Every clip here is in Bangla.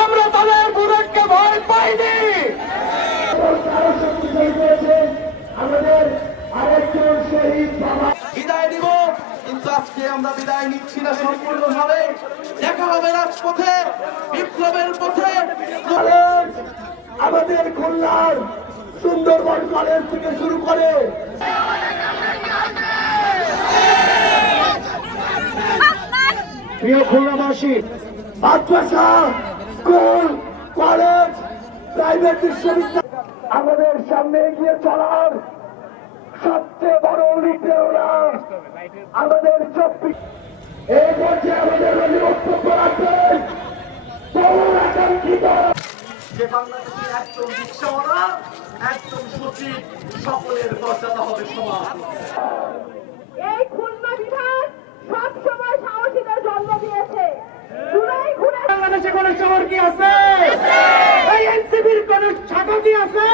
আমরা তাদের বুলেটকে ভয় পাইনি। আমাদের আরেকজন শহীদ বাবা বিদায় দিব, কিন্তু আজকে আমরা বিদায় নিচ্ছি না সম্পূর্ণভাবে। দেখা হবে রাজপথে, বিপ্লবের পথে। আমাদের খুলনার সুন্দরবন কলেজ থেকে শুরু করে প্রিয় খুলনাবাসী, মাদ্রাসা, স্কুল, কলেজ, প্রাইভেট বিশ্ববিদ্যালয় আমাদের সামনে এগিয়ে চলার সবচেয়ে বড় অনুপ্রেরণা আমাদের 24 এই পর্যায়ে আমাদের বক্তব্য রাখবেন বহুল আকাঙ্ক্ষিত যে বাংলাদেশের একজন রিক্সাওয়ালা, একজন সচিব, সকলের মর্যাদা হবে সমান। এই খুলনা বিভাগ সবসময় সাহসীদের জন্ম দিয়েছে। বাংলাদেশে কোন শহর কি আছে? এই এনসিপির কোন শাখা কি আছে?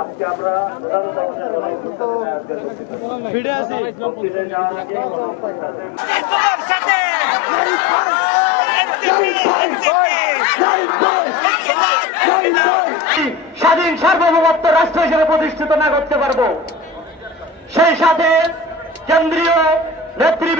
আজকে আমরা ফিরে আসি। স্বাধীন সার্বভৌমত্ব রাষ্ট্র হিসেবে প্রতিষ্ঠিত না করতে পারবো, সেই সাথে কেন্দ্রীয় নেতৃবৃন্দ